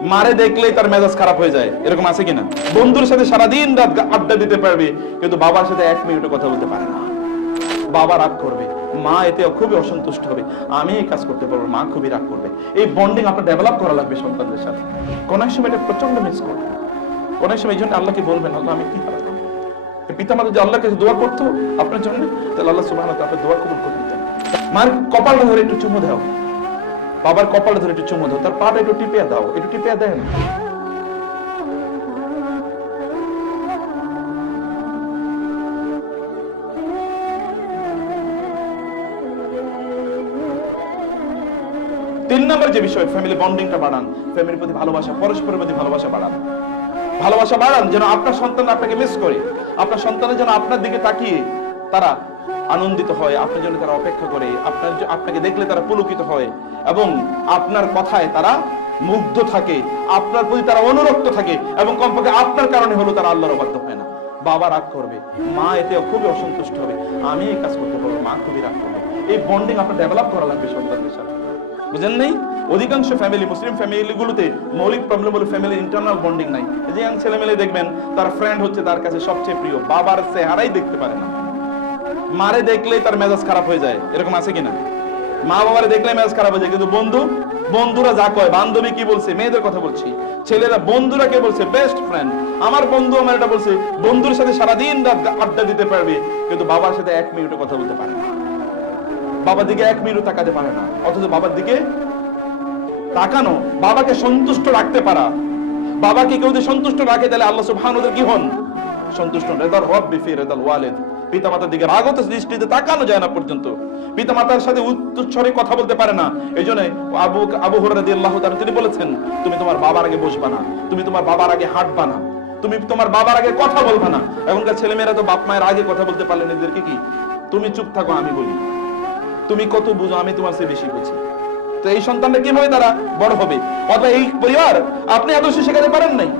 মারে দেখলেই তার মেজাজ খারাপ হয়ে যায়। এরকম আছে কিনা? বন্ধুর সাথে সারাদিন রাত আড্ডা দিতে পারবে, কিন্তু বাবার সাথে এক মিনিটও কথা বলতে পারে না। বাবা রাগ করবে। মা এতে খুবই অসন্তুষ্ট হবে। আমি এই কাজ করতে পারব, মা খুবই রাগ করবে। এই বন্ডিং আপনার ডেভেলপ করা লাগবে সন্তানদের সাথে। কোন সময় এটা প্রচণ্ড মিস করবে। কোন সময় এই জন্য আল্লাহকে বলবেন, আল্লাহ, আমি কি হারালাম পিতা মাতা যে আল্লাহকে দোয়া করতো আপনার জন্য, তাহলে আল্লাহ সুবাহ আপনার দোয়া কবুল করে দিতেন মার কপালটা ধরে একটু চুমু দাও। বাবার কপালটা ধরে একটু চুমু দাও, তার পাটা একটু টিপিয়া দাও, একটু টিপিয়া দেন। তিন নম্বর যে বিষয় ফ্যামিলি বন্ডিংটা বাড়ান ফ্যামিলির প্রতি ভালোবাসা, পরস্পরের প্রতি ভালোবাসা বাড়ান। ভালোবাসা বাড়ান যেন আপনার সন্তান আপনাকে মিস করে, আপনার সন্তানের যেন আপনার দিকে তাকিয়ে তারা আনন্দিত হয়, আপনার জন্য তারা অপেক্ষা করে, আপনার আপনাকে দেখলে তারা পুলকিত হয় এবং আপনার কথায় তারা মুগ্ধ থাকে, আপনার প্রতি তারা অনুরক্ত থাকে এবং কমপক্ষে আপনার কারণে হলো তারা আল্লাহর অবাধ্য হয় না। বাবা রাগ করবে, মা এতে খুবই অসন্তুষ্ট হবে। আমি এই কাজ করতে পারব মা খুবই রাগ করবে। এই বন্ডিং আপনার ডেভেলপ করা লাগবে সন্তানদের সাথে। বুঝেন নেই? অধিকাংশ ফ্যামিলি মুসলিম ফ্যামিলি গুলোতে মৌলিক প্রবলেম হলো ফ্যামিলি ইন্টারনাল বন্ডিং নাই। যে ইয়াং ছেলে মেলে দেখবেন, তার ফ্রেন্ড হচ্ছে তার কাছে সবচেয়ে প্রিয়, বাবার চেহারাই দেখতে পারে না। মারে দেখলেই তার মেজাজ খারাপ হয়ে যায়, এরকম আছে কিনা? মা বাবারে দেখলে মেজাজ খারাপ হয়ে যায়, কিন্তু বন্ধু, বন্ধুরা যা কয়, বান্ধবী কি বলছে? মেয়েদের কথা বলছি। ছেলেরা, বন্ধুরা কে বলছে? বেস্ট ফ্রেন্ড আমার বন্ধু আমার এটা বলছে, বন্ধুর সাথে সারাদিন রাত আড্ডা দিতে পারবে, কিন্তু বাবার সাথে এক মিনিটও কথা বলতে পারে না। বাবার দিকে এক মিনিট তাকাতে পারে না, অথচ বাবার দিকে তাকানো, বাবাকে সন্তুষ্ট রাখতে পারা। বাবাকে কেউ যদি সন্তুষ্ট রাখে, তাহলে আল্লাহ সুবহানাহু কি হন? সন্তুষ্ট। রেদাল রব্বি ফি রেদাল ওয়ালিদ। পিতামাতার দিকে রাগত দৃষ্টিতে তাকানো যায় না পর্যন্ত। পিতামাতার সাথে উচ্চস্বরে কথা বলতে পারে না। এই জন্য আবু আবু হুরায়রা তিনি বলেছেন, তুমি তোমার বাবার আগে বসবা না। তুমি তোমার বাবার আগে হাঁটবা না। তুমি তোমার বাবার আগে কথা বলবা না। এখনকার ছেলেমেয়েরা তো বাপ মায়ের আগে কথা বলতে পারলে নিজেদেরকে কি? তুমি চুপ থাকো, আমি বলি। তুমি কত বুঝো, আমি তোমার চেয়ে বেশি বুঝি। তো এই সন্তানটা কীভাবে তারা বড় হবে? অথবা এই পরিবার, আপনি আদর্শ শেখাতে পারেন নাই?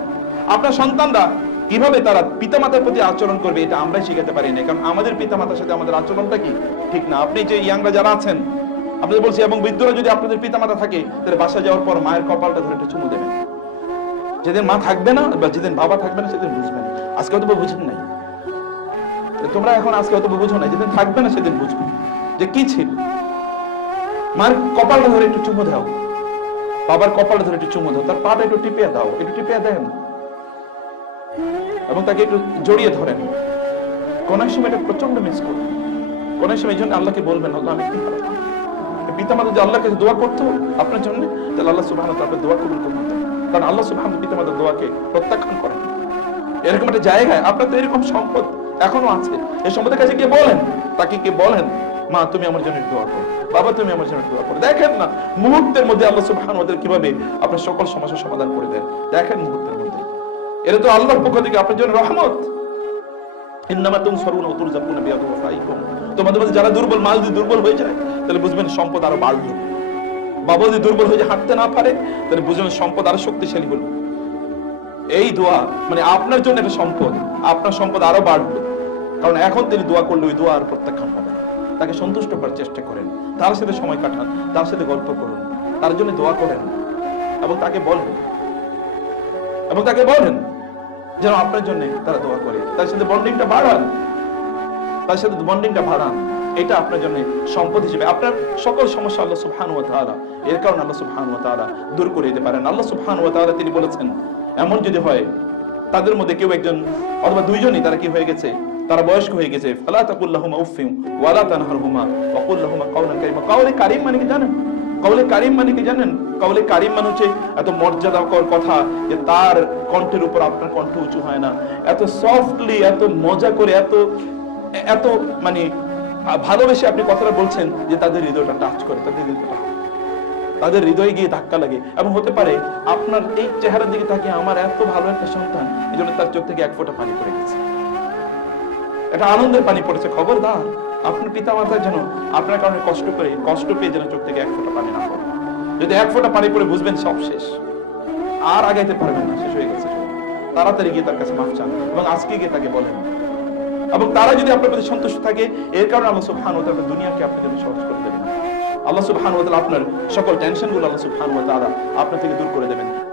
আপনার সন্তানরা কীভাবে তারা পিতামাতার প্রতি আচরণ করবে এটা আমরাই শিখাতে পারি না কারণ আমাদের পিতামাতার সাথে আমাদের আচরণটা কি? ঠিক না। আপনি যে ইয়াংরা যারা আছেন, আপনাদের বলছি, এবং বৃদ্ধরা যদি আপনাদের পিতামাতা থাকে, তাহলে বাসা যাওয়ার পর মায়ের কপালটা ধরে একটা চুমু দেবেন। যেদিন মা থাকবে না, বা যেদিন বাবা থাকবে না, সেদিন বুঝবেন। আজকে হয়তো বুঝেন নাই। তোমরা এখন আজকে হয়তো বুঝো না যেদিন থাকবে না, সেদিন বুঝবে। যে কি ছিল? মার কপালটা ধরে একটু চুমু দাও। বাবার কপালটা ধরে একটু চুমু দাও। তার পাটা একটু টিপিয়ে দাও। একটু টিপিয়ে দেন। এবং তাকে একটু জড়িয়ে ধরেন। কোন সময় এটা প্রচণ্ড মিস করবেন কোন সময় এই জন্য আল্লাহকে বলবেন, আল্লাহ, আমি কি হারালাম পিতা মাতা যে আল্লাহকে দোয়া করতো আপনার জন্য, তাহলে আল্লাহ সুবাহ আপনার দোয়া কবুল করবেন কারণ আল্লাহ সুবাহ পিতা মাতার দোয়াকে প্রত্যাখ্যান করেন। এরকম একটা জায়গায় আপনার তো এরকম সম্পদ এখনও আছে। এই সম্পদের কাছে গিয়ে বলেন, তাকে গিয়ে বলেন, মা, তুমি আমার জন্য দোয়া করো। বাবা, তুমি আমার জন্য দোয়া করো। দেখেন না, মুহূর্তের মধ্যে আল্লাহ সুবহান ওদের কীভাবে আপনার সকল সমস্যার সমাধান করে দেন। দেখেন মুহূর্তের মধ্যে। এটা তো আল্লাহর পক্ষ থেকে আপনার জন্য রহমত। তোমাদের মধ্যে যারা দুর্বল, মাল যদি দুর্বল হয়ে যায়, তাহলে বুঝবেন সম্পদ আরও বাড়লো। বাবা যদি দুর্বল হয়ে হাঁটতে না পারে, তাহলে বুঝবেন সম্পদ আরও শক্তিশালী হলো। এই দোয়া মানে আপনার জন্য একটা সম্পদ, আপনার সম্পদ আরও বাড়লো। কারণ এখন তিনি দোয়া করলে ওই দোয়া আর প্রত্যাখ্যান হবে না। তাকে সন্তুষ্ট করার চেষ্টা করেন। তার সাথে সময় কাটান, তার সাথে গল্প করুন, তার জন্য দোয়া করেন। এবং তাকে বলেন, এবং তাকে বলেন যেন আপনার জন্য তারা দোয়া করে। তার সাথে বন্ডিংটা বাড়ান। তার সাথে বন্ডিংটা বাড়ান। এটা আপনার জন্য সম্পদ হিসেবে। আপনার সকল সমস্যা আল্লাহ সুবহানাহু ওয়া তাআলা, এর কারণে আল্লাহ সুবহানাহু ওয়া তাআলা দূর করে দিতে পারেন। আল্লাহ সুবহানাহু ওয়া তাআলা তিনি বলেছেন, এমন যদি হয়, তাদের মধ্যে কেউ একজন অথবা দুইজনই তারা কি হয়ে গেছে? তারা বয়স্ক হয়ে গেছে। ফালা তাকুল্লাহুমা উফফিম ওয়ালা তানহারহুমা ওয়া কুল লাহুমা কাওলান কারীমা। কাওলে কারীম মানে কি জানেন? কাউলে কারিম মানে কি জানেন? কাউলে কারিম মানে হচ্ছে এত মর্যাদাকর কথা যে তার কণ্ঠের উপর আপনার কণ্ঠ উঁচু হয় না। এত সফটলি এত মজা করে, এত এত মানে ভালোবেসে আপনি কথাটা বলছেন যে তাদের হৃদয়টা টাচ করে, তাদের হৃদয়টা তাদের হৃদয়ে গিয়ে ধাক্কা লাগে। এবং হতে পারে আপনার এই চেহারার দিকে তাকিয়ে আমার এত ভালো একটা সন্তান, এই জন্য তার চোখ থেকে এক ফোঁটা পানি পড়ে গেছে। এটা আনন্দের পানি পড়েছে, খবরদার। আপনার পিতা মাতার জন্য আপনার কারণে কষ্ট করে, কষ্ট পেয়ে যেন চোখ থেকে এক ফোঁটা পানি না পড়ে। যদি এক ফোঁটা পানি পড়ে, বুঝবেন সব শেষ। আর আগাইতে পারবেন না, শেষ হয়ে গেছে তাড়াতাড়ি গিয়ে তার কাছে মাফ চান এবং আজকে গিয়ে তাকে বলেন। এবং তারা যদি আপনার প্রতি সন্তুষ্ট থাকে, এর কারণে আল্লাহ সুবহান ওয়া তাআলা দুনিয়াকে আপনার জন্য সহজ করে দেবেন। আল্লাহ সুবহান ওয়া তাআলা আপনার সকল টেনশনগুলো আল্লাহ সুবহান ওয়া তাআলা আপনার থেকে দূর করে দেবেন।